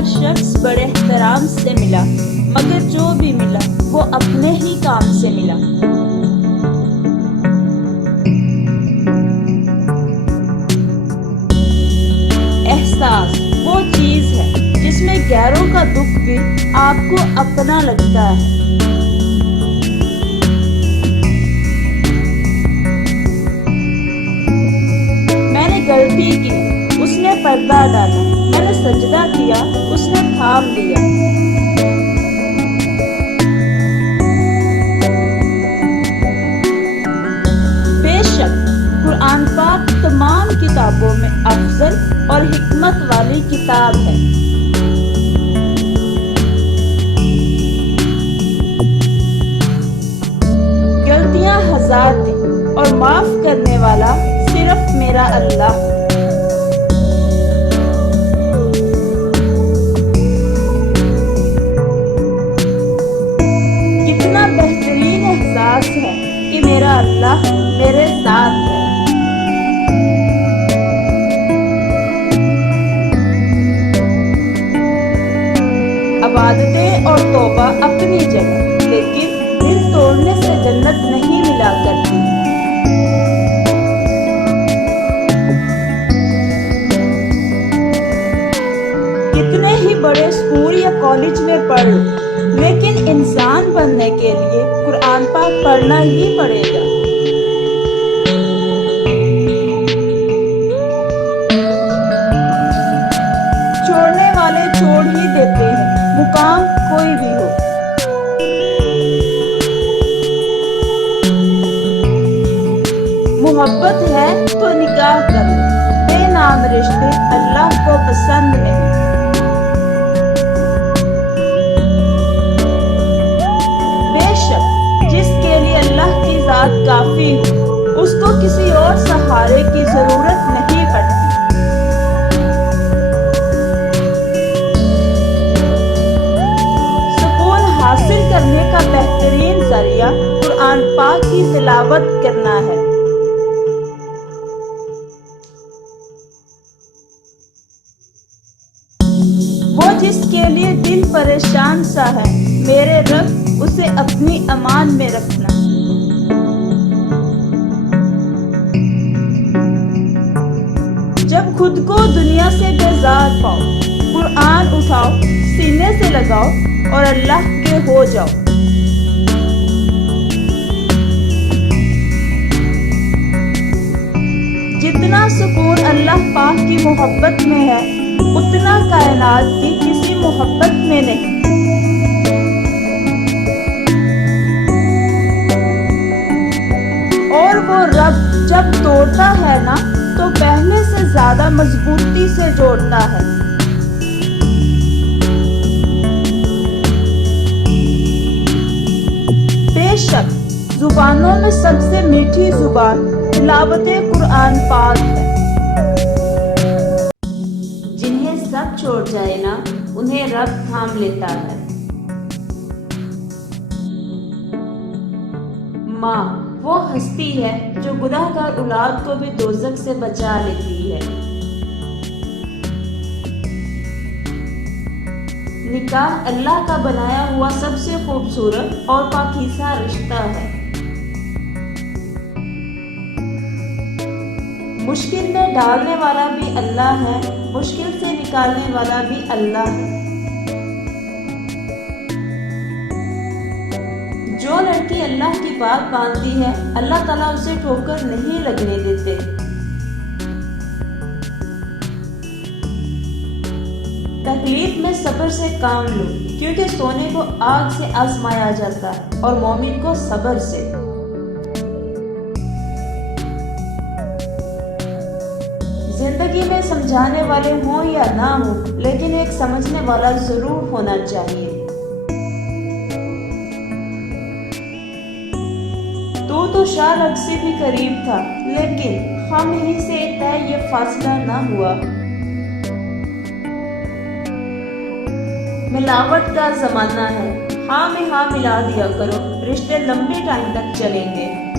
ہر شخص بڑے احترام سے ملا، مگر جو بھی ملا وہ اپنے ہی کام سے ملا۔ احساس وہ چیز ہے جس میں غیروں کا دکھ بھی آپ کو اپنا لگتا ہے۔ میں نے غلطی کی، اس نے پردہ ڈالا، میں نے سجدہ کیا، اس نے تھام لیا۔ بے شک قرآن پاک تمام کتابوں میں افضل اور حکمت والی کتاب ہے۔ غلطیاں ہزار تھیں اور معاف کرنے والا صرف میرا اللہ۔ کتنا بہترین احساس ہے کہ میرا اللہ میرے ساتھ ہے۔ عبادتیں اور توبہ اپنی جگہ، لیکن دل توڑنے سے جنت نہیں ملا کرتی۔ کتنے ہی بڑے اسکول یا کالج میں پڑھ لو، لیکن انسان بننے کے لیے قرآن پاک پڑھنا ہی پڑے گا۔ چھوڑنے والے چھوڑ ہی دیتے ہیں، مقام کوئی بھی ہو۔ محبت ہے تو نکاح کر لو، بے نام رشتے اللہ کو پسند نہیں۔ بے شک جس کے لیے اللہ کی ذات کافی ہو، اس کو کسی اور سہارے کی ضرورت نہیں پڑتی۔ سکون حاصل کرنے کا بہترین ذریعہ قرآن پاک کی تلاوت کرنا ہے۔ وہ جس کے لیے دل پریشان سا ہے، میرے رب اسے اپنی امان میں رکھنا۔ جب خود کو دنیا سے بیزار پاؤ، قرآن اٹھاؤ، سینے سے لگاؤ اور اللہ کے ہو جاؤ۔ جتنا سکون اللہ پاک کی محبت میں ہے، اتنا کائنات کی کسی محبت میں نہیں۔ اور وہ رب جب توڑتا ہے نا تو پہلے سے زیادہ مضبوطی سے جوڑتا ہے۔ بے شک زبانوں میں سب سے میٹھی زبان تلاوت قرآن پاک ہے۔ جنہیں سب چھوڑ جائے نا، انہیں رب تھام لیتا ہے۔ ماں وہ ہستی ہے جو گناہگار اولاد کو بھی دوزخ سے بچا لیتی ہے۔ نکاح اللہ کا بنایا ہوا سب سے خوبصورت اور پاکیزہ رشتہ ہے۔ مشکل میں ڈالنے والا بھی اللہ ہے، مشکل سے نکالنے والا بھی اللہ ہے۔ جو لڑکی اللہ کی بات مانتی ہے، اللہ تعالیٰ اسے ٹھوکر نہیں لگنے دیتے۔ تکلیف میں صبر سے کام لو، کیونکہ سونے کو آگ سے آزمایا جاتا ہے اور مومن کو صبر سے۔ زندگی میں سمجھانے والے ہوں یا نہ ہوں، لیکن ایک سمجھنے والا ضرور ہونا چاہیے۔ تو شاید سے بھی قریب تھا، لیکن ہم ہی سے طے یہ فاصلہ نہ ہوا۔ ملاوٹ کا زمانہ ہے، ہاں میں ہاں ملا دیا کرو، رشتے لمبے ٹائم تک چلیں گے۔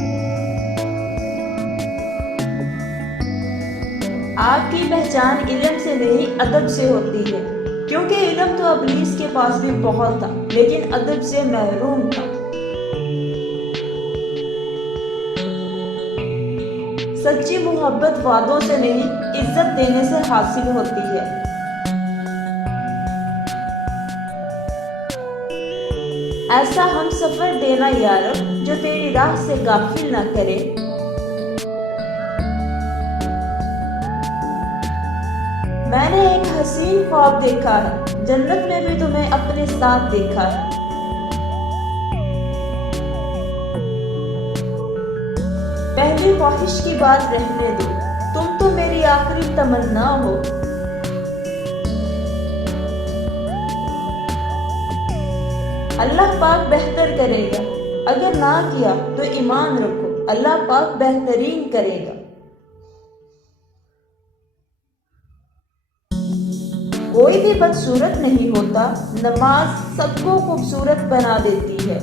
آپ کی پہچان علم سے نہیں ادب سے ہوتی ہے۔ کیونکہ علم تو ابلیس کے پاس بھی بہت تھا لیکن ادب سے محروم تھا۔ سچی محبت وعدوں سے نہیں، عزت دینے سے حاصل ہوتی ہے۔ ایسا ہم سفر دینا یا رب جو تیری راہ سے غافل نہ کرے۔ میں نے ایک حسین خواب دیکھا ہے، جنت میں بھی تمہیں اپنے ساتھ دیکھا ہے۔ پہلی خواہش کی بات رہنے دو، تم تو میری آخری تمنا ہو۔ اللہ پاک بہتر کرے گا، اگر نہ کیا تو ایمان رکھو، اللہ پاک بہترین کرے گا۔ کوئی بھی بدصورت نہیں ہوتا، نماز سب کو خوبصورت بنا دیتی ہے۔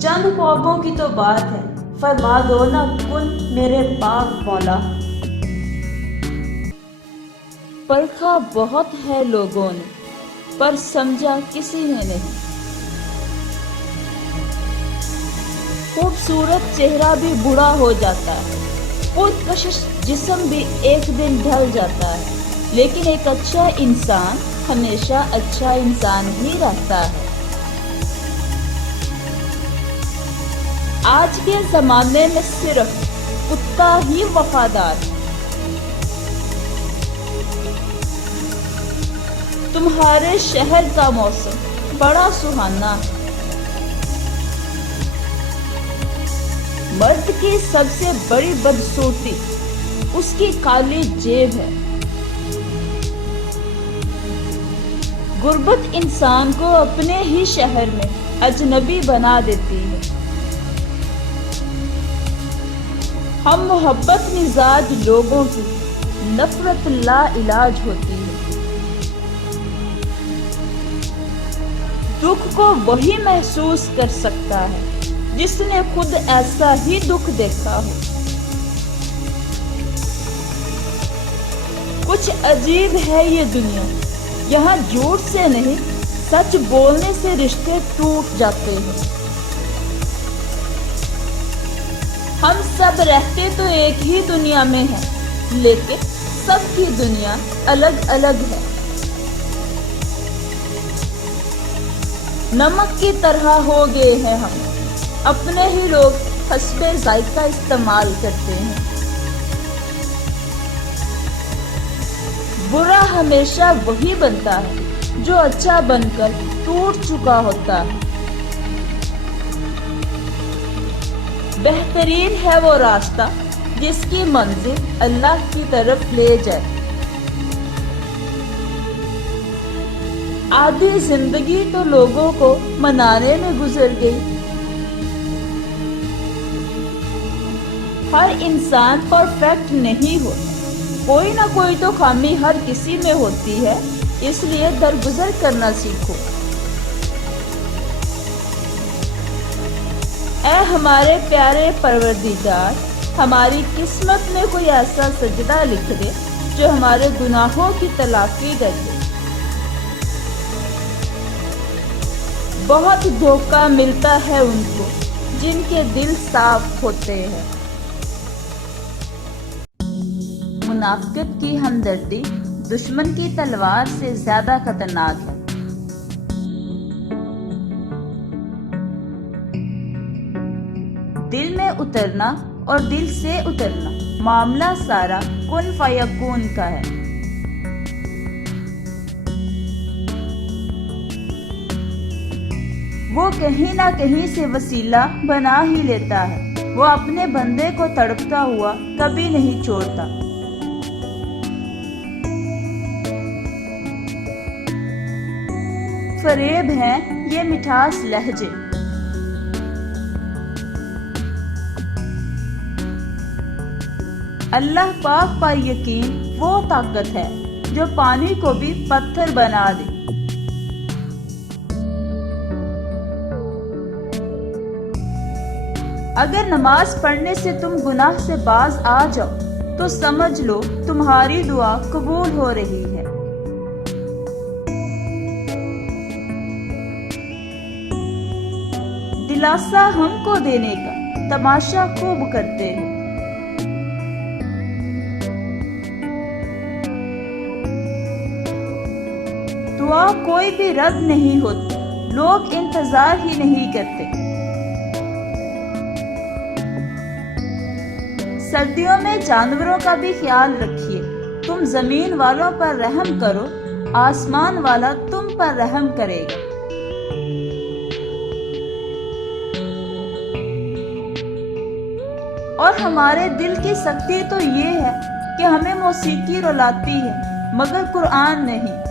چند خوابوں کی تو بات ہے، فرما دو نہ کن میرے پاک مولا۔ پرکھا بہت ہے لوگوں نے، پر سمجھا کسی نے نہیں۔ خوبصورت چہرہ بھی بوڑھا ہو جاتا ہے، پرکشش جسم بھی ایک دن ڈھل جاتا ہے، لیکن ایک اچھا انسان ہمیشہ اچھا انسان ہی رہتا ہے۔ آج کے زمانے میں صرف کتا ہی وفادار ہے۔ تمہارے شہر کا موسم بڑا سہانا ہے۔ مرد کی سب سے بڑی بدصورتی اس کی کالی جیب ہے۔ غربت انسان کو اپنے ہی شہر میں اجنبی بنا دیتی ہے۔ ہم محبت مزاج لوگوں کی، نفرت لا علاج ہوتی ہے۔ دکھ کو وہی محسوس کر سکتا ہے جس نے خود ایسا ہی دکھ دیکھا ہو۔ کچھ عجیب ہے یہ دنیا، یہاں جھوٹ سے نہیں سچ بولنے سے رشتے ٹوٹ جاتے ہیں۔ ہم سب رہتے تو ایک ہی دنیا میں ہیں، لیکن سب کی دنیا الگ الگ ہے۔ نمک کی طرح ہو گئے ہیں ہم، اپنے ہی لوگ حسب ذائقہ استعمال کرتے ہیں۔ برا ہمیشہ وہی بنتا ہے جو اچھا بن کر ٹوٹ چکا ہوتا ہے۔ بہترین ہے وہ راستہ جس کی منزل اللہ کی طرف لے جائے۔ آدھی زندگی تو لوگوں کو منانے میں گزر گئی۔ ہر انسان پرفیکٹ نہیں ہوتا، کوئی نہ کوئی تو خامی ہر کسی میں ہوتی ہے، اس لیے درگزر کرنا سیکھو۔ اے ہمارے پیارے پروردگار، ہماری قسمت میں کوئی ایسا سجدہ لکھ دے جو ہمارے گناہوں کی تلافی کر دے۔ بہت دھوکہ ملتا ہے ان کو جن کے دل صاف ہوتے ہیں۔ منافقت کی ہمدردی دشمن کی تلوار سے زیادہ خطرناک ہے۔ دل میں اترنا اور دل سے اترنا، معاملہ سارا کن فیکون کا ہے۔ وہ کہیں نہ کہیں سے وسیلہ بنا ہی لیتا ہے، وہ اپنے بندے کو تڑپتا ہوا کبھی نہیں چھوڑتا۔ فریب ہیں یہ مٹھاس لہجے، اللہ پاک پر یقین وہ طاقت ہے جو پانی کو بھی پتھر بنا دے۔ اگر نماز پڑھنے سے تم گناہ سے باز آ جاؤ تو سمجھ لو تمہاری دعا قبول ہو رہی ہے۔ دلاسا ہم کو دینے کا تماشا خوب کرتے ہیں۔ دعا کوئی بھی رد نہیں ہوتی، لوگ انتظار ہی نہیں کرتے۔ سردیوں میں جانوروں کا بھی خیال رکھیے، تم زمین والوں پر رحم کرو، آسمان والا تم پر رحم کرے گا۔ اور ہمارے دل کی سختی تو یہ ہے کہ ہمیں موسیقی رلاتی ہے مگر قرآن نہیں۔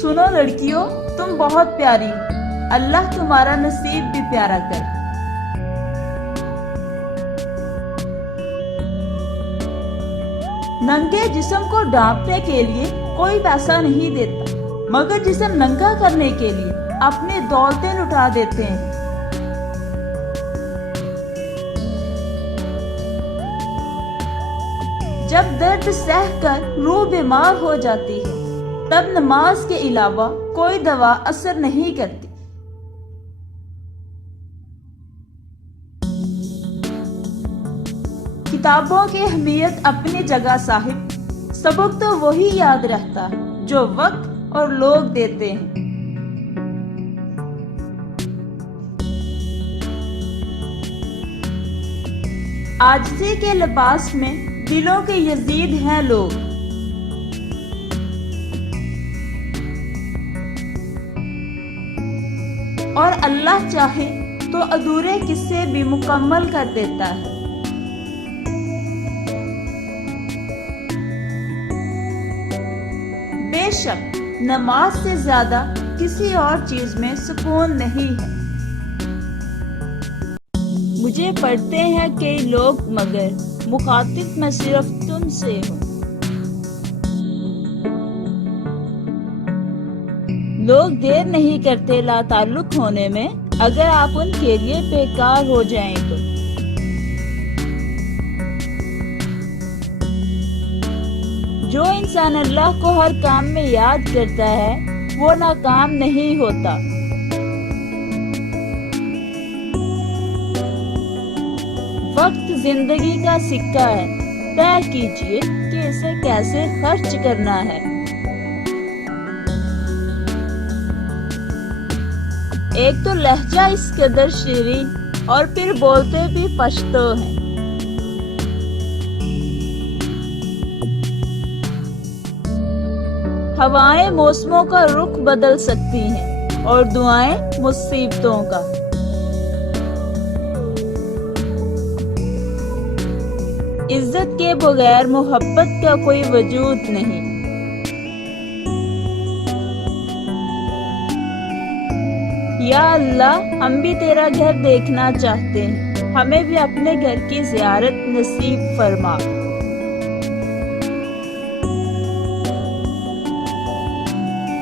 سنو لڑکیوں، تم بہت پیاری ہو، اللہ تمہارا نصیب بھی پیارا کرے۔ ننگے جسم کو ڈھانپنے کے لیے کوئی پیسہ نہیں دیتا، مگر جسم ننگا کرنے کے لیے اپنی دولتیں لٹا دیتے ہیں۔ جب درد سہ کر روح بیمار ہو جاتی ہے تب نماز کے علاوہ کوئی دوا اثر نہیں کرتی۔ کتابوں کی اہمیت اپنی جگہ صاحب، سبق تو وہی یاد رہتا ہے جو وقت اور لوگ دیتے ہیں۔ عاجزی کے لباس میں دلوں کے یزید ہیں لوگ۔ اور اللہ چاہے تو ادھورے قصے بھی مکمل کر دیتا ہے۔ بے شک نماز سے زیادہ کسی اور چیز میں سکون نہیں ہے۔ مجھے پڑھتے ہیں کئی لوگ مگر مخاطب میں صرف تم سے ہوں۔ لوگ دیر نہیں کرتے لا تعلق ہونے میں، اگر آپ ان کے لیے بیکار ہو جائیں تو۔ جو انسان اللہ کو ہر کام میں یاد کرتا ہے وہ ناکام نہیں ہوتا۔ وقت زندگی کا سکہ ہے، طے کیجئے کہ اسے کیسے خرچ کرنا ہے۔ ایک تو لہجہ اس قدر شیریں اور پھر بولتے بھی پشتو ہیں۔ ہوائیں موسموں کا رخ بدل سکتی ہیں اور دعائیں مصیبتوں کا۔ عزت کے بغیر محبت کا کوئی وجود نہیں۔ یا اللہ، ہم بھی تیرا گھر دیکھنا چاہتے ہیں، ہمیں بھی اپنے گھر کی زیارت نصیب فرما۔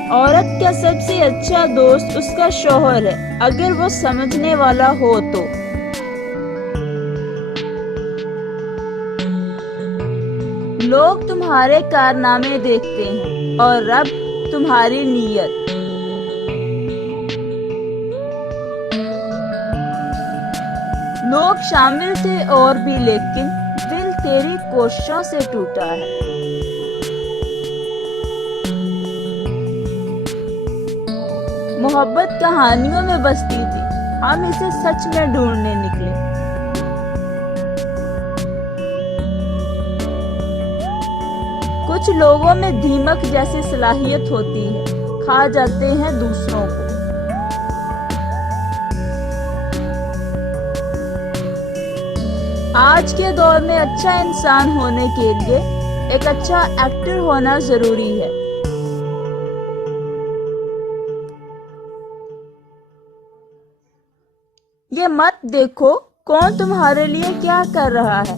عورت کا سب سے اچھا دوست اس کا شوہر ہے، اگر وہ سمجھنے والا ہو تو۔ لوگ تمہارے کارنامے دیکھتے ہیں اور رب تمہاری نیت۔ لوگ شامل تھے اور بھی لیکن دل تیری کوششوں سے ٹوٹا ہے۔ محبت کہانیوں میں بستی تھی، ہم اسے سچ میں ڈھونڈنے نکلے۔ کچھ لوگوں میں دیمک جیسی صلاحیت ہوتی ہے، کھا جاتے ہیں دوسروں کو۔ آج کے دور میں اچھا انسان ہونے کے لیے ایک اچھا ایکٹر ہونا ضروری ہے۔ یہ مت دیکھو کون تمہارے لیے کیا کر رہا ہے،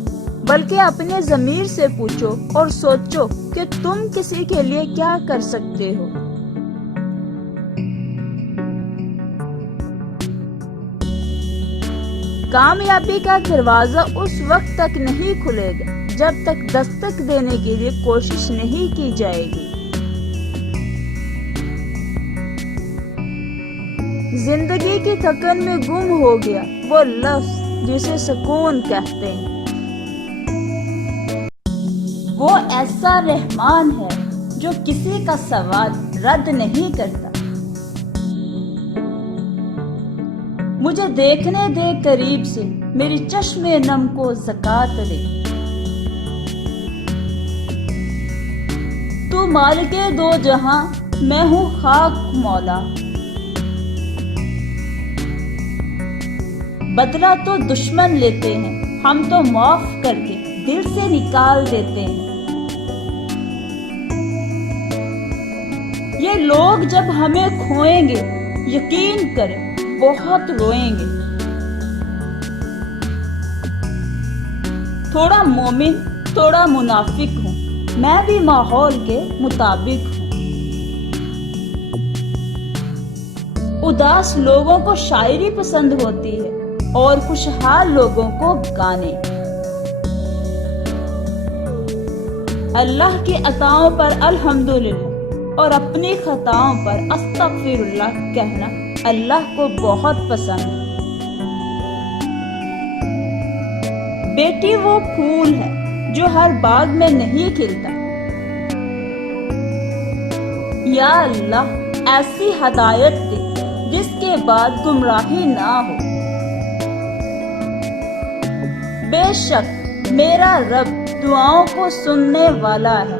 بلکہ اپنے ضمیر سے پوچھو اور سوچو کہ تم کسی کے لیے کیا کر سکتے ہو۔ کامیابی کا دروازہ اس وقت تک نہیں کھلے گا جب تک دستک دینے کے لیے کوشش نہیں کی جائے گی۔ زندگی کی تھکن میں گم ہو گیا وہ لفظ جسے سکون کہتے ہیں۔ وہ ایسا رحمان ہے جو کسی کا سوال رد نہیں کرتا۔ مجھے دیکھنے دے قریب سے میری چشم نم کو زکات دے۔ تو مالک دو جہاں میں ہوں خاک مولا۔ بدلہ تو دشمن لیتے ہیں، ہم تو معاف کر کے دل سے نکال دیتے ہیں۔ یہ لوگ جب ہمیں کھوئیں گے یقین کریں بہت روئیں گے۔ تھوڑا مومن تھوڑا منافق ہوں، میں بھی ماحول کے مطابق ہوں۔ اداس لوگوں کو شاعری پسند ہوتی ہے اور خوشحال لوگوں کو گانے۔ اللہ کی عطاؤں پر الحمدللہ اور اپنی خطاؤں پر استغفر اللہ کہنا اللہ کو بہت پسند ہے۔ بیٹی وہ پھول ہے جو ہر باغ میں نہیں کھلتا۔ یا اللہ ایسی ہدایت دے جس کے بعد گمراہی نہ ہو۔ بے شک میرا رب دعاؤں کو سننے والا ہے۔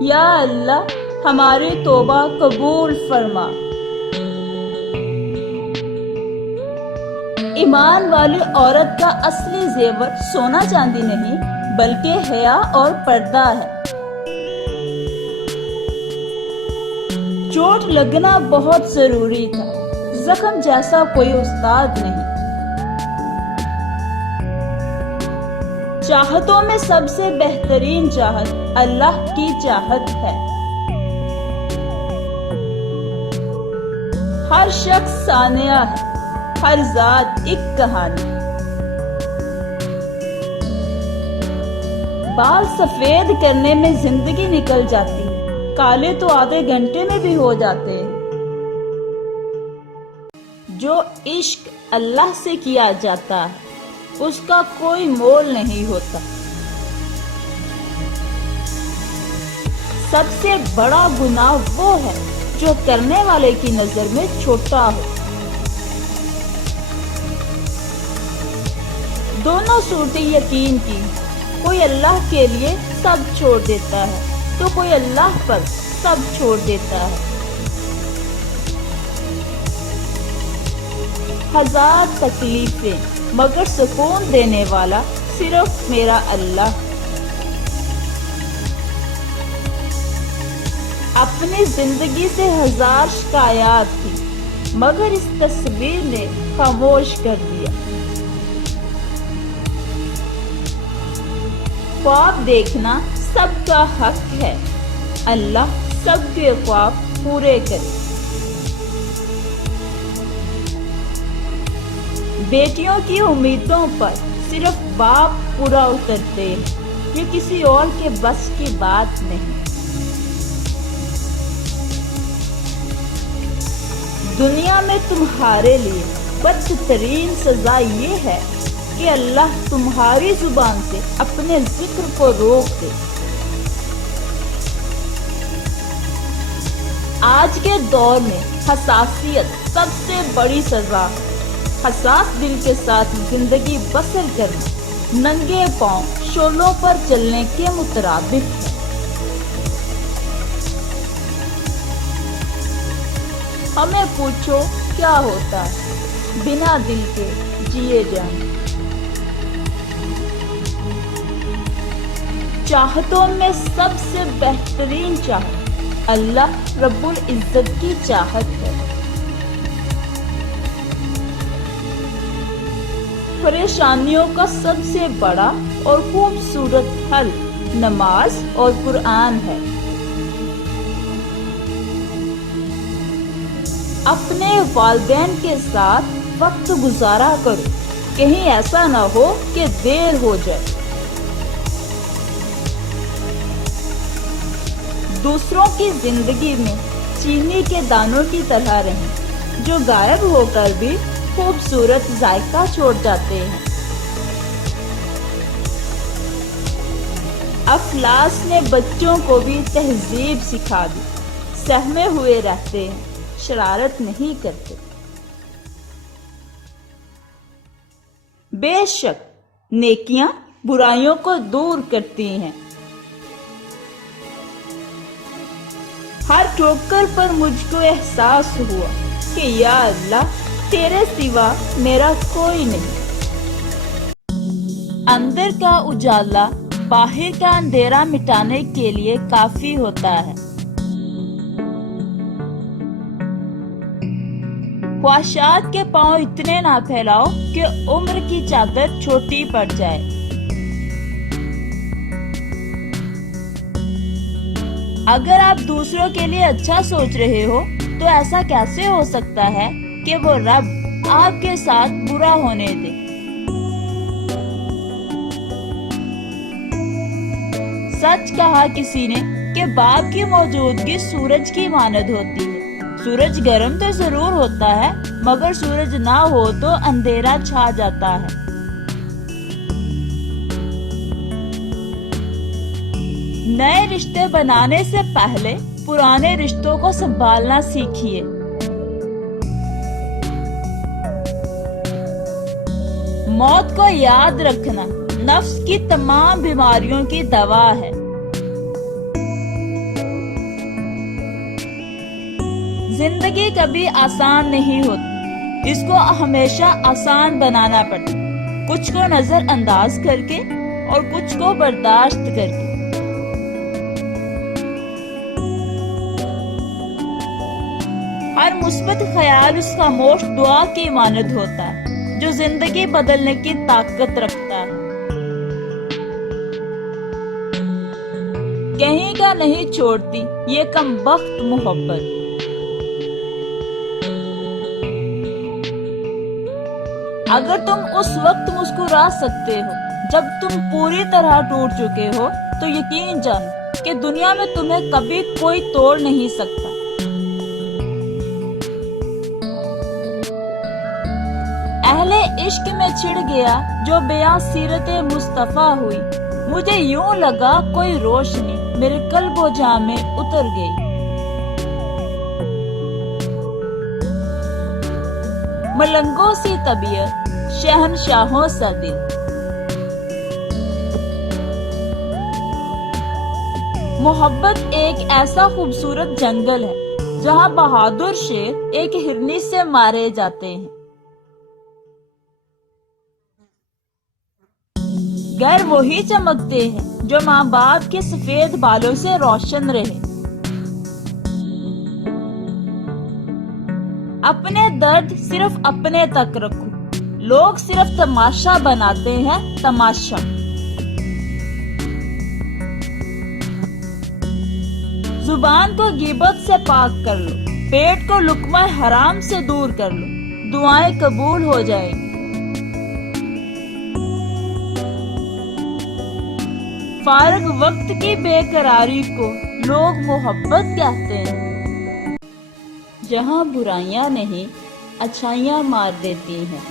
یا اللہ ہماری توبہ قبول فرما۔ ایمان والی عورت کا اصلی زیور سونا چاندی نہیں بلکہ حیا اور پردہ ہے۔ چوٹ لگنا بہت ضروری تھا، زخم جیسا کوئی استاد نہیں۔ چاہتوں میں سب سے بہترین چاہت اللہ کی چاہت ہے۔ ہر شخص ثانیہ ہے، ہر ذات ایک کہانی۔ بال سفید کرنے میں زندگی نکل جاتی ہے، کالے تو آدھے گھنٹے میں بھی ہو جاتے ہیں۔ جو عشق اللہ سے کیا جاتا ہے اس کا کوئی مول نہیں ہوتا۔ سب سے بڑا گناہ وہ ہے جو کرنے والے کی نظر میں چھوٹا ہو۔ دونوں صورتیں یقین کی، کوئی اللہ کے لیے سب چھوڑ دیتا ہے تو کوئی اللہ پر سب چھوڑ دیتا ہے۔ ہزار تکلیفیں مگر سکون دینے والا صرف میرا اللہ۔ اپنی زندگی سے ہزار شکایات تھی مگر اس تصویر نے خاموش کر دیا۔ خواب دیکھنا سب کا حق ہے، اللہ سب کے خواب پورے کرے۔ بیٹیوں کی امیدوں پر صرف باپ پورا اترتے ہیں، یہ کسی اور کے بس کی بات نہیں۔ دنیا میں تمہارے لیے بدترین سزا یہ ہے کہ اللہ تمہاری زبان سے اپنے ذکر کو روک دے۔ آج کے دور میں حساسیت سب سے بڑی سزا ہے۔ حساس دل کے ساتھ زندگی بسر کرنا ننگے پاؤں شولوں پر چلنے کے مترادف ہے۔ ہمیں پوچھو کیا ہوتا ہے بنا دل کے جیے جانا۔ چاہتوں میں سب سے بہترین چاہت اللہ رب العزت کی چاہت ہے۔ پریشانیوں کا سب سے بڑا اور خوبصورت حل نماز اور قرآن ہے۔ اپنے والدین کے ساتھ وقت گزارا کرو، کہیں ایسا نہ ہو کہ دیر ہو جائے۔ دوسروں کی زندگی میں چینی کے دانوں کی طرح رہیں، جو غائب ہو کر بھی خوبصورت ذائقہ چھوڑ جاتے ہیں۔ افلاس نے بچوں کو بھی تہذیب سکھا دی، سہمے ہوئے رہتے ہیں، شرارت نہیں کرتے۔ بے شک نیکیاں برائیوں کو دور کرتی ہیں۔ ہر ٹھوکر پر مجھ کو احساس ہوا کہ یا اللہ تیرے سوا میرا کوئی نہیں۔ اندر کا اجالا باہر کا اندھیرا مٹانے کے لیے کافی ہوتا ہے۔ خواہشات کے پاؤں اتنے نہ پھیلاؤ کہ عمر کی چادر چھوٹی پڑ جائے۔ اگر آپ دوسروں کے لیے اچھا سوچ رہے ہو تو ایسا کیسے ہو سکتا ہے کہ وہ رب آپ کے ساتھ برا ہونے دے؟ سچ کہا کسی نے کہ باپ کی موجودگی سورج کی مانند ہوتی ہے۔ سورج گرم تو ضرور ہوتا ہے، مگر سورج نہ ہو تو اندھیرا چھا جاتا ہے۔ نئے رشتے بنانے سے پہلے پرانے رشتوں کو سنبھالنا سیکھیے۔ موت کو یاد رکھنا نفس کی تمام بیماریوں کی دوا ہے۔ زندگی کبھی آسان نہیں ہوتی، اس کو ہمیشہ آسان بنانا پڑتا، کچھ کو نظر انداز کر کے اور کچھ کو برداشت کر کے۔ ہر مثبت خیال اس خاموش دعا کی مانند ہوتا ہے، جو زندگی بدلنے کی طاقت رکھتا ہے۔ کہیں کا نہیں چھوڑتی یہ کم بخت محبت۔ اگر تم اس وقت مسکرا سکتے ہو جب تم پوری طرح ٹوٹ چکے ہو تو یقین جانو کہ دنیا میں تمہیں کبھی کوئی توڑ نہیں سکتا۔ اہل عشق میں چھڑ گیا جو بیاں سیرت مصطفیٰ ہوئی، مجھے یوں لگا کوئی روشنی میرے قلب و جاں میں اتر گئی۔ ملنگوں سی طبیعت، شہنشاہوں سا دل۔ محبت ایک ایسا خوبصورت جنگل ہے جہاں بہادر شیر ایک ہرنی سے مارے جاتے ہیں۔ گھر وہی چمکتے ہیں جو ماں باپ کے سفید بالوں سے روشن رہے۔ اپنے درد صرف اپنے تک رکھو، لوگ صرف تماشا بناتے ہیں، تماشا۔ زبان کو غیبت سے پاک کر لو، پیٹ کو لقمہ حرام سے دور کر لو، دعائیں قبول ہو جائیں گی۔ فارغ وقت کی بے قراری کو لوگ محبت کہتے ہیں۔ جہاں برائیاں نہیں، اچھائیاں مار دیتی ہیں۔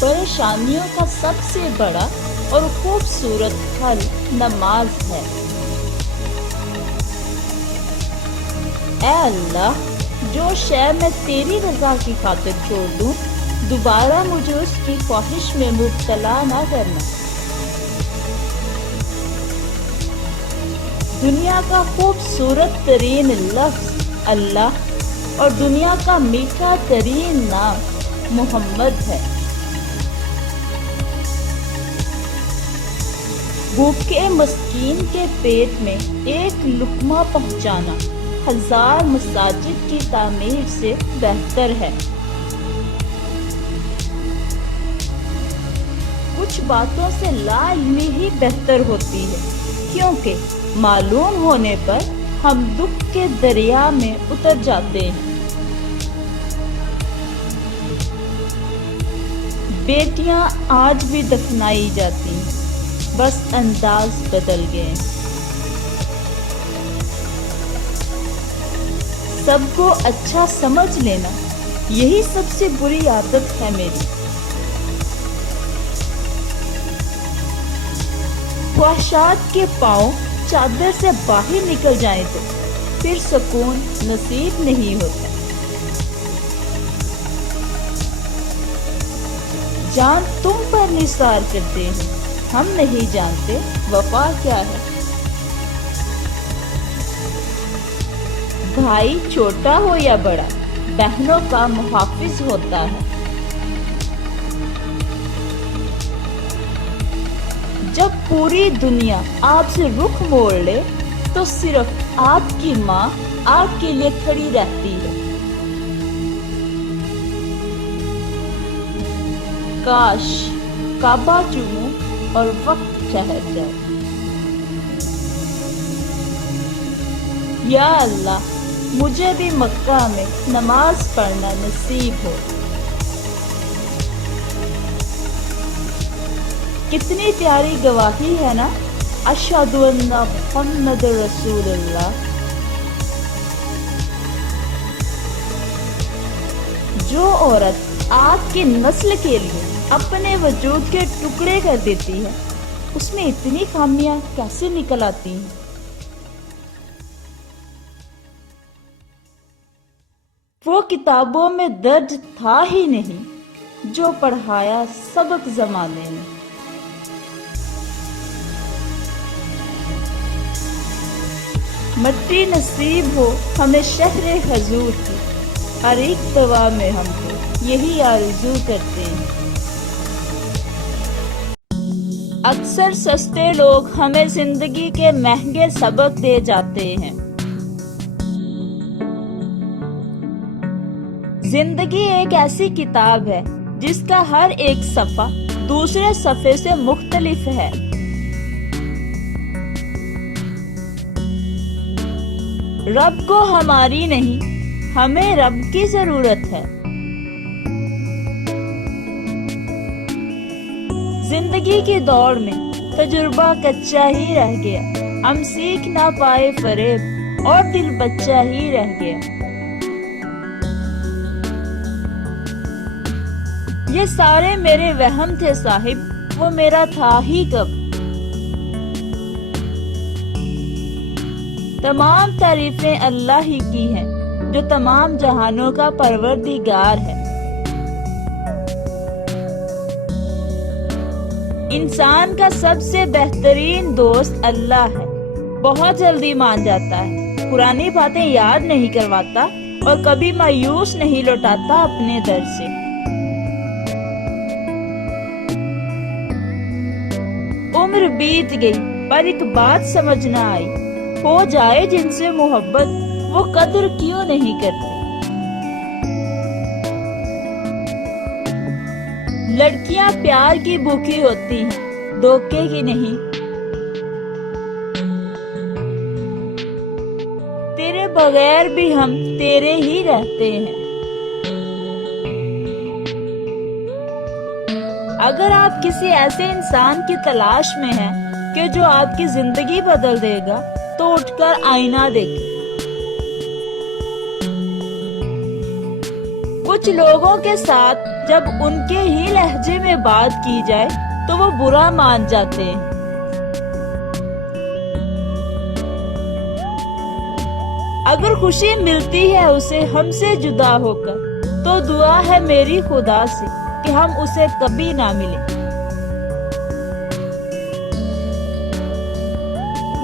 پریشانیوں کا سب سے بڑا اور خوبصورت حل نماز ہے۔ اے اللہ، جو شے میں تیری رضا کی خاطر چھوڑ دوں، دوبارہ مجھے اس کی خواہش میں مبتلا نہ کرنا۔ دنیا کا خوبصورت ترین لفظ اللہ اور دنیا کا میٹھا ترین نام محمد ہے۔ بھوکے مسکین کے پیٹ میں ایک لقمہ پہنچانا 1000 مساجد کی تعمیر سے بہتر ہے۔ کچھ باتوں سے لا علمی ہی بہتر ہوتی ہے، کیونکہ معلوم ہونے پر ہم دکھ کے دریا میں اتر جاتے ہیں۔ بیٹیاں آج بھی دفنائی جاتی ہیں، بس انداز بدل گئے ہیں۔ سب کو اچھا سمجھ لینا، یہی سب سے بری عادت ہے میری۔ خواہشات کے پاؤں چادر سے باہر نکل جائیں تو پھر سکون نصیب نہیں ہوتا۔ جان تم پر نثار کرتے ہیں، ہم نہیں جانتے وفا کیا ہے۔ بھائی چھوٹا ہو یا بڑا، بہنوں کا محافظ ہوتا ہے۔ جب پوری دنیا آپ سے رخ موڑ لے تو صرف آپ کی ماں آپ کے لیے کھڑی رہتی ہے۔ کاش کعبہ چوموں اور وقت ٹھہر جائے۔ یا اللہ مجھے بھی مکہ میں نماز پڑھنا نصیب ہو۔ کتنی پیاری گواہی ہے نا، اشہد ان محمد رسول اللہ۔ جو عورت آپ کی نسل کے لیے اپنے وجود کے ٹکڑے کر دیتی ہے، اس میں اتنی خامیاں کیسے نکل آتی ہیں؟ وہ کتابوں میں درج تھا ہی نہیں جو پڑھایا سبق زمانے میں۔ مٹی نصیب ہو ہمیں شہر حضور کی، ہر ایک دعا میں ہم کو یہی آرزو کرتے ہیں۔ اکثر سستے لوگ ہمیں زندگی کے مہنگے سبق دے جاتے ہیں۔ زندگی ایک ایسی کتاب ہے جس کا ہر ایک صفحہ دوسرے صفحے سے مختلف ہے۔ رب کو ہماری نہیں، ہمیں رب کی ضرورت ہے۔ زندگی کی دوڑ میں تجربہ کچا ہی رہ گیا، ہم سیکھ نہ پائے فریب اور دل بچہ ہی رہ گیا۔ یہ سارے میرے وہم تھے صاحب، وہ میرا تھا ہی کب۔ تمام تعریفیں اللہ ہی کی ہیں جو تمام جہانوں کا پروردگار ہے۔ انسان کا سب سے بہترین دوست اللہ ہے، بہت جلدی مان جاتا ہے، پرانی باتیں یاد نہیں کرواتا اور کبھی مایوس نہیں لوٹاتا اپنے در سے۔ عمر بیت گئی پر ایک بات سمجھ نہ آئی، ہو جائے جن سے محبت وہ قدر کیوں نہیں کرتے۔ لڑکیاں پیار کی بھوکی ہوتی ہیں، دھوکے کی نہیں۔ تیرے بغیر بھی ہم تیرے ہی رہتے ہیں۔ اگر آپ کسی ایسے انسان کی تلاش میں ہیں کہ جو آپ کی زندگی بدل دے گا تو اٹھ کر آئینہ دیکھیں۔ کچھ لوگوں کے ساتھ جب ان کے ہی لہجے میں بات کی جائے تو وہ برا مان جاتے ہیں۔ اگر خوشی ملتی ہے اسے ہم سے جدا ہو کر تو دعا ہے میری خدا سے کہ ہم اسے کبھی نہ ملیں۔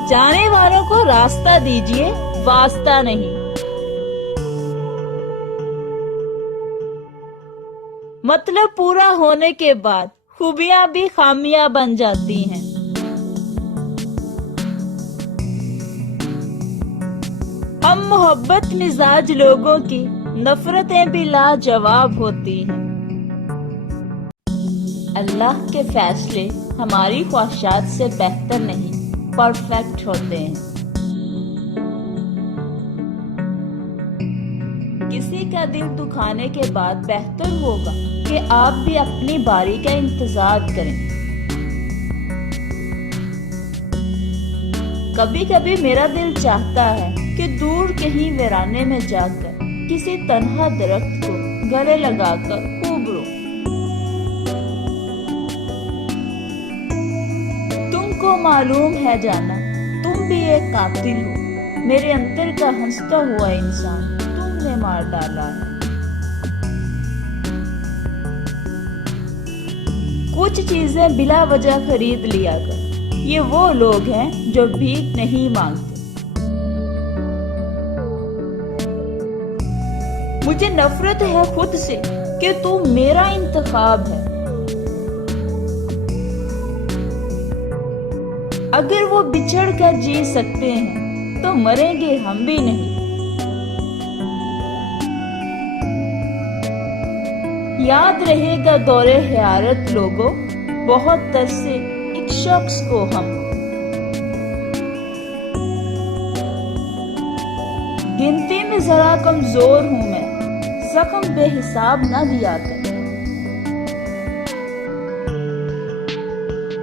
جانے والوں کو راستہ دیجیے، واسطہ نہیں۔ مطلب پورا ہونے کے بعد خوبیاں بھی خامیاں بن جاتی ہیں۔ ہم محبت مزاج لوگوں کی نفرتیں بھی لاجواب ہوتی ہیں۔ اللہ کے فیصلے ہماری خواہشات سے بہتر نہیں، پرفیکٹ ہوتے ہیں۔ کسی کا دل دکھانے کے بعد بہتر ہوگا کہ آپ بھی اپنی باری کا انتظار کریں۔ کبھی کبھی میرا دل چاہتا ہے کہ دور کہیں ویرانے میں جا کر کسی تنہا درخت کو گلے لگا کر خوب رو۔ تم کو معلوم ہے جانا، تم بھی ایک قاتل ہو، میرے اندر کا ہنستا ہوا انسان تم نے مار ڈالا ہے۔ کچھ چیزیں بلا وجہ خرید لیا کر، یہ وہ لوگ ہیں جو بھیک نہیں مانگتے۔ مجھے نفرت ہے خود سے کہ تم میرا انتخاب ہے۔ اگر وہ بچھڑ کر جی سکتے ہیں تو مریں گے ہم بھی نہیں۔ یاد رہے گا دور حیارت لوگوں، بہت ترسے ایک شخص کو ہم۔ گنتی میں ذرا کمزور ہوں میں، زخم بے حساب نہ دیا کر۔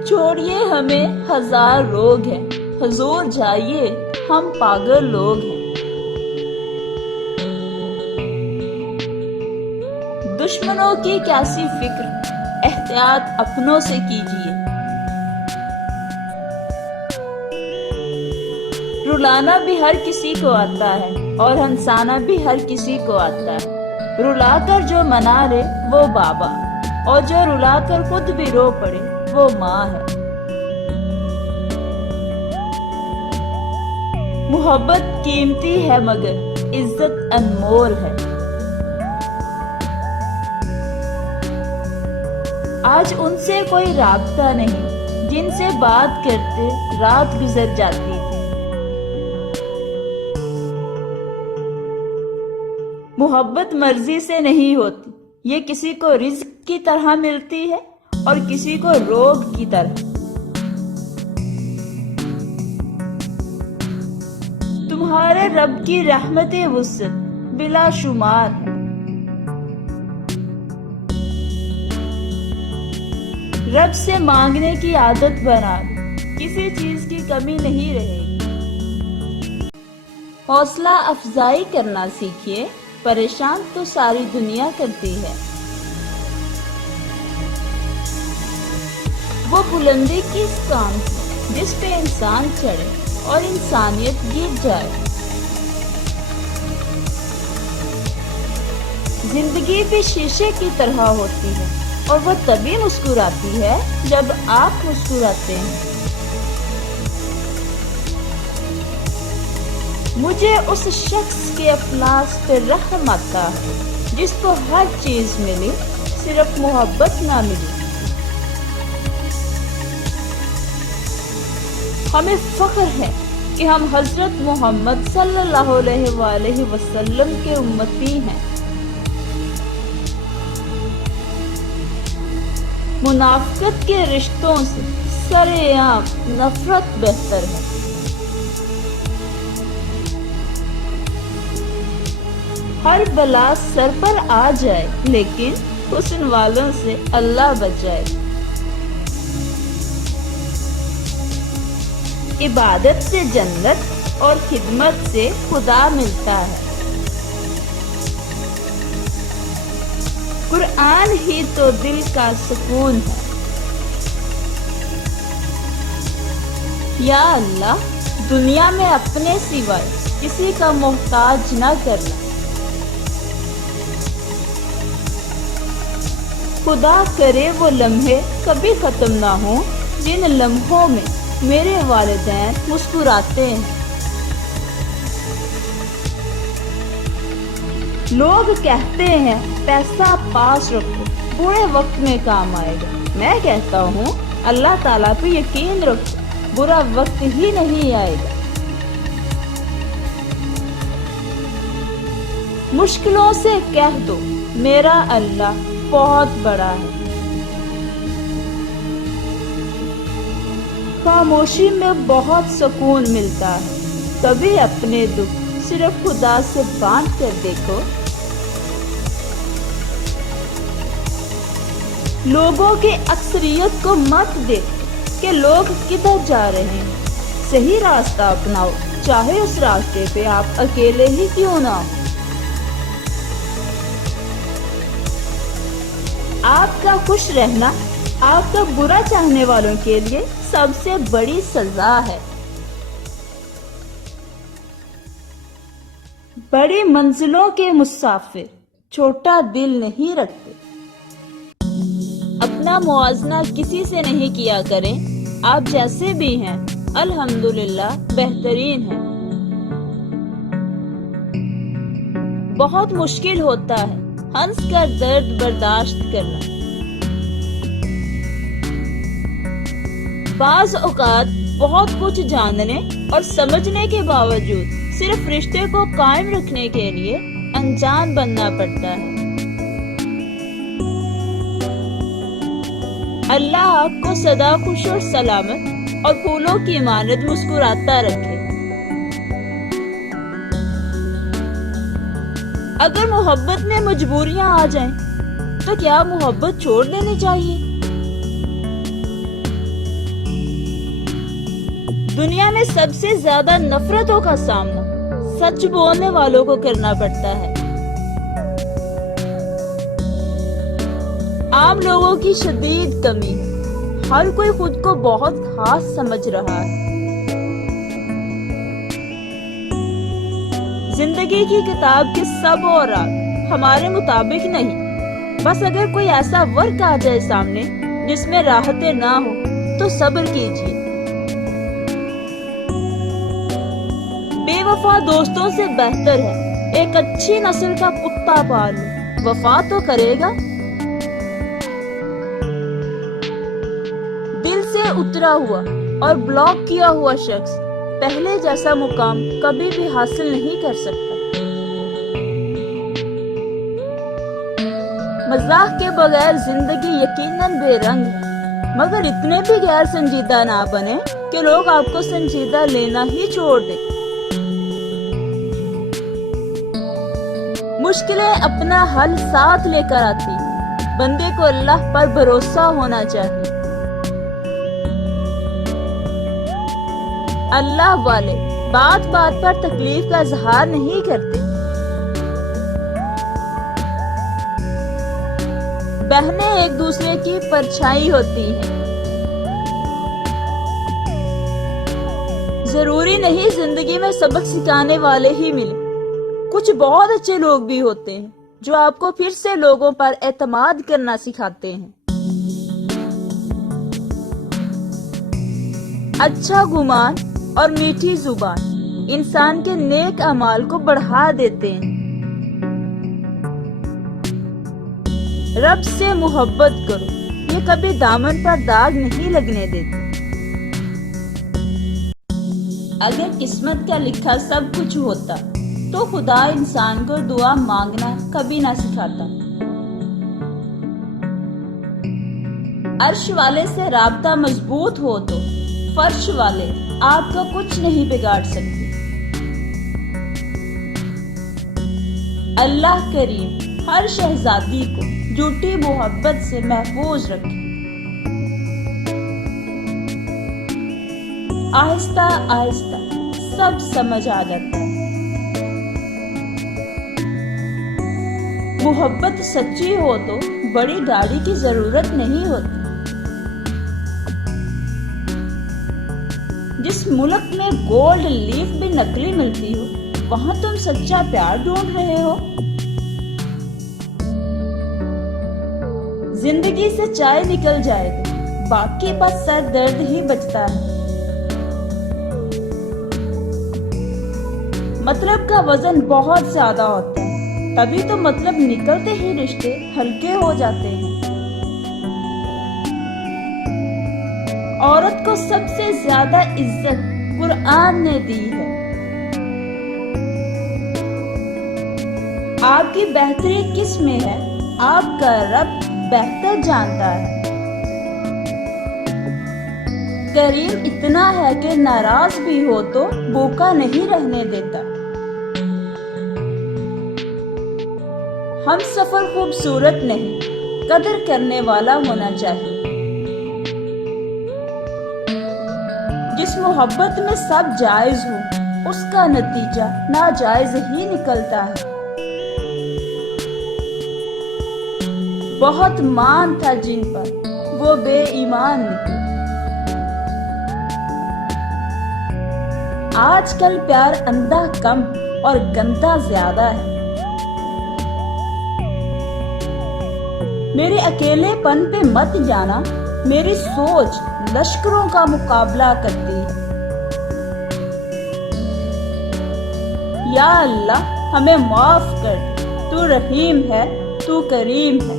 چھوڑیے ہمیں ہزار روگ ہیں، حضور جائیے ہم پاگل لوگ ہیں۔ دشمنوں کی کیسی فکر، احتیاط اپنوں سے کیجیے۔ رلانا بھی ہر کسی کو آتا ہے اور ہنسانا بھی ہر کسی کو آتا ہے۔ رلا کر جو منا لے وہ بابا، اور جو رلا کر خود بھی رو پڑے وہ ماں ہے۔ محبت قیمتی ہے مگر عزت انمول ہے۔ آج ان سے کوئی رابطہ نہیں جن سے بات کرتے رات گزر جاتی تھی۔ محبت مرضی سے نہیں ہوتی، یہ کسی کو رزق کی طرح ملتی ہے اور کسی کو روگ کی طرح۔ تمہارے رب کی رحمت وسعت بلا شمار ہے۔ رب سے مانگنے کی عادت بنا دو، کسی چیز کی کمی نہیں رہے گی۔ حوصلہ افزائی کرنا سیکھیے، پریشان تو ساری دنیا کرتی ہے۔ وہ بلندی کس کام کی جس پہ انسان چڑھے اور انسانیت گر جائے۔ زندگی بھی شیشے کی طرح ہوتی ہے اور وہ تبھی مسکراتی ہے جب آپ مسکراتے ہیں۔ مجھے اس شخص کے افلاس پہ رحم آتا ہے جس کو ہر چیز ملی، صرف محبت نہ ملی۔ ہمیں فخر ہے کہ ہم حضرت محمد صلی اللہ علیہ وآلہ وسلم کے امتی ہیں۔ منافقت کے رشتوں سے سرے عام نفرت بہتر ہے۔ ہر بلا سر پر آ جائے لیکن حسن والوں سے اللہ بچائے۔ عبادت سے جنت اور خدمت سے خدا ملتا ہے۔ قرآن ہی تو دل کا سکون ہے۔ یا اللہ، دنیا میں اپنے سوائے کسی کا محتاج نہ کرنا۔ خدا کرے وہ لمحے کبھی ختم نہ ہوں جن لمحوں میں میرے والدین مسکراتے ہیں۔ لوگ کہتے ہیں پیسہ پاس رکھو، برے وقت میں کام آئے گا۔ میں کہتا ہوں اللہ تعالیٰ پہ یقین رکھو، برا وقت ہی نہیں آئے گا۔ مشکلوں سے کہہ دو میرا اللہ بہت بڑا ہے۔ خاموشی میں بہت سکون ملتا ہے۔ کبھی اپنے دکھ صرف خدا سے بانٹ کر دیکھو، لوگوں کے اکثریت کو مت دیکھ کہ لوگ کدھر جا رہے ہیں، صحیح راستہ اپناؤ، چاہے اس راستے پہ آپ اکیلے ہی کیوں نہ ہو۔ آپ کا خوش رہنا آپ کا برا چاہنے والوں کے لیے سب سے بڑی سزا ہے۔ بڑی منزلوں کے مسافر چھوٹا دل نہیں رکھتے۔ اپنا موازنہ کسی سے نہیں کیا کریں، آپ جیسے بھی ہیں الحمدللہ بہترین ہیں۔ بہت مشکل ہوتا ہے ہنس کر درد برداشت کرنا۔ بعض اوقات بہت کچھ جاننے اور سمجھنے کے باوجود صرف رشتے کو قائم رکھنے کے لیے انجان بننا پڑتا ہے۔ اللہ آپ کو سدا خوش اور سلامت اور پھولوں کی مانند مسکراتا رکھے۔ اگر محبت میں مجبوریاں آ جائیں تو کیا محبت چھوڑ دینی چاہیے؟ دنیا میں سب سے زیادہ نفرتوں کا سامنا سچ بولنے والوں کو کرنا پڑتا ہے۔ عام لوگوں کی شدید کمی ہے، ہر کوئی خود کو بہت خاص سمجھ رہا ہے۔ زندگی کی کتاب کے سب اوراق ہمارے مطابق نہیں، بس اگر کوئی ایسا ورق آ جائے سامنے جس میں راحتیں نہ ہو تو صبر کیجیے۔ بے وفا دوستوں سے بہتر ہے ایک اچھی نسل کا کتا پال لو، وفا تو کرے گا۔ دل سے اترا ہوا اور بلاک کیا ہوا شخص پہلے جیسا مقام کبھی بھی حاصل نہیں کر سکتا۔ مزاح کے بغیر زندگی یقیناً بے رنگ ہے، مگر اتنے بھی غیر سنجیدہ نہ بنے کہ لوگ آپ کو سنجیدہ لینا ہی چھوڑ دیں۔ مشکلیں اپنا حل ساتھ لے کر آتی ہیں، بندے کو اللہ پر بھروسہ ہونا چاہیے۔ اللہ والے بات بات پر تکلیف کا اظہار نہیں کرتے۔ بہنیں ایک دوسرے کی پرچھائی ہوتی ہیں۔ ضروری نہیں زندگی میں سبق سکھانے والے ہی ملیں، کچھ بہت اچھے لوگ بھی ہوتے ہیں جو آپ کو پھر سے لوگوں پر اعتماد کرنا سکھاتے ہیں۔ اچھا گمان اور میٹھی زبان انسان کے نیک اعمال کو بڑھا دیتے ہیں۔ رب سے محبت کرو، یہ کبھی دامن پر داغ نہیں لگنے دیتے۔ اگر قسمت کا لکھا سب کچھ ہوتا تو خدا انسان کو دعا مانگنا کبھی نہ سکھاتا۔ عرش والے سے رابطہ مضبوط ہو تو فرش والے آپ کا کچھ نہیں بگاڑ سکتے۔ اللہ کریم ہر شہزادی کو جھوٹی محبت سے محفوظ رکھے۔ آہستہ آہستہ سب سمجھ آ جاتا ہے۔ محبت سچی ہو تو بڑی گاڑی کی ضرورت نہیں ہوتی۔ جس ملک میں گولڈ لیف بھی نکلی ملتی ہو وہاں تم سچا پیار ڈھونڈ رہے ہو۔ زندگی سے چائے نکل جائے تو باقی بس سر درد ہی بچتا ہے۔ مطلب کا وزن بہت زیادہ ہوتا ہے، تبھی تو مطلب نکلتے ہی رشتے ہلکے ہو جاتے ہیں۔ عورت کو سب سے زیادہ عزت قرآن نے دی ہے۔ آپ کی بہتری کس میں ہے آپ کا رب بہتر جانتا ہے۔ کریم اتنا ہے کہ ناراض بھی ہو تو بھوکا نہیں رہنے دیتا۔ ہم سفر خوبصورت نہیں قدر کرنے والا ہونا چاہیے۔ جس محبت میں سب جائز ہو اس کا نتیجہ ناجائز ہی نکلتا ہے۔ بہت مان تھا جن پر وہ بے ایمان نکلے۔ آج کل پیار اندھا کم اور گندا زیادہ ہے۔ میرے اکیلے پن پہ مت جانا، میری سوچ لشکروں کا مقابلہ کرتی ہے۔ یا اللہ ہمیں معاف کر، تو رحیم ہے، تو کریم ہے۔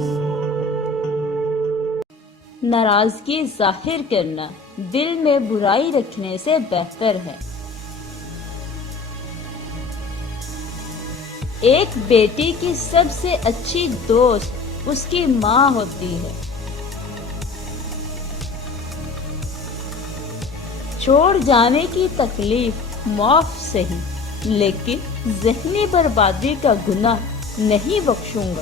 ناراضگی ظاہر کرنا دل میں برائی رکھنے سے بہتر ہے۔ ایک بیٹی کی سب سے اچھی دوست اس کی ماں ہوتی ہے۔ چھوڑ جانے کی تکلیف معاف سہی، لیکن ذہنی بربادی کا گناہ نہیں بخشوں گا۔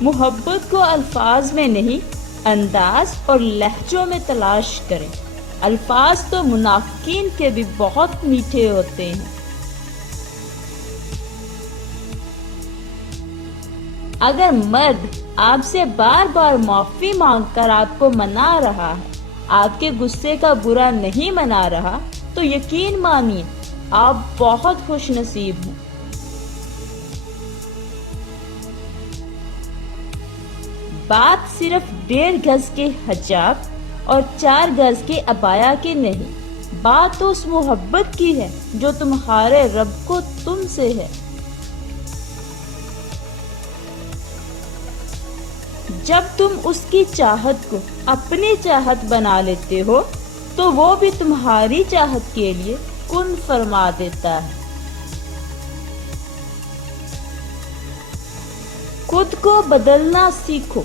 محبت کو الفاظ میں نہیں، انداز اور لہجوں میں تلاش کریں۔ الفاظ تو منافقین کے بھی بہت میٹھے ہوتے ہیں۔ اگر مرد آپ سے بار بار معافی مانگ کر آپ کو منا رہا ہے، آپ کے غصے کا برا نہیں منا رہا، تو یقین مانیے آپ بہت خوش نصیب ہیں۔ بات صرف 1.5 گز کے حجاب اور 4 گز کے عبایا کی نہیں، بات تو اس محبت کی ہے جو تمہارے رب کو تم سے ہے۔ جب تم اس کی چاہت کو اپنی چاہت بنا لیتے ہو تو وہ بھی تمہاری چاہت کے لیے کن فرما دیتا ہے۔ خود کو بدلنا سیکھو،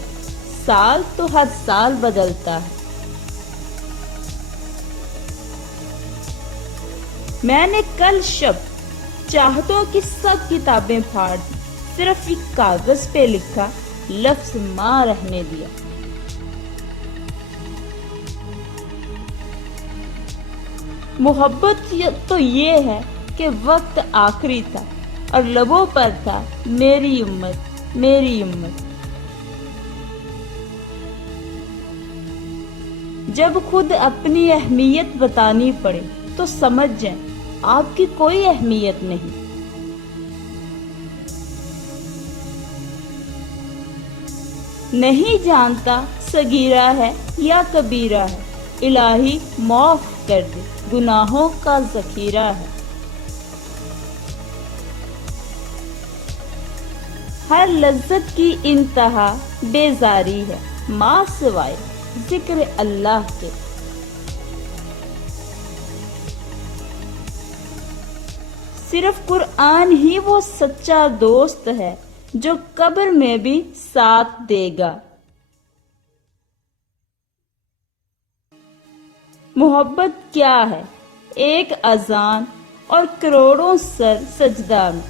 سال تو ہر سال بدلتا ہے۔ میں نے کل شب چاہتوں کی سب کتابیں پھاڑ دی، صرف ایک کاغذ پہ لکھا لفظ ماں رہنے دیا۔ محبت تو یہ ہے کہ وقت آخری تھا اور لبوں پر تھا میری امت، میری امت۔ جب خود اپنی اہمیت بتانی پڑے تو سمجھ جائیں آپ کی کوئی اہمیت نہیں۔ نہیں جانتا صغیرہ ہے یا کبیرہ ہے، الہی معاف کر دے، گناہوں کا ذخیرہ ہے۔ ہر لذت کی انتہا بیزاری ہے، ماں سوائے ذکر اللہ کے۔ صرف قرآن ہی وہ سچا دوست ہے جو قبر میں بھی ساتھ دے گا۔ محبت کیا ہے؟ ایک اذان اور کروڑوں سر سجدہ میں۔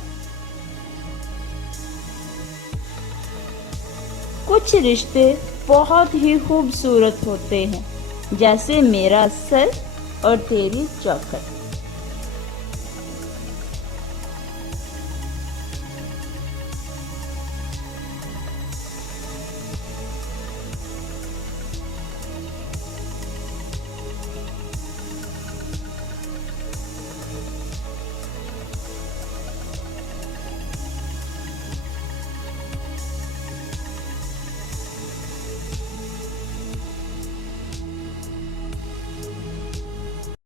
کچھ رشتے بہت ہی خوبصورت ہوتے ہیں، جیسے میرا سر اور تیری چوکھٹ۔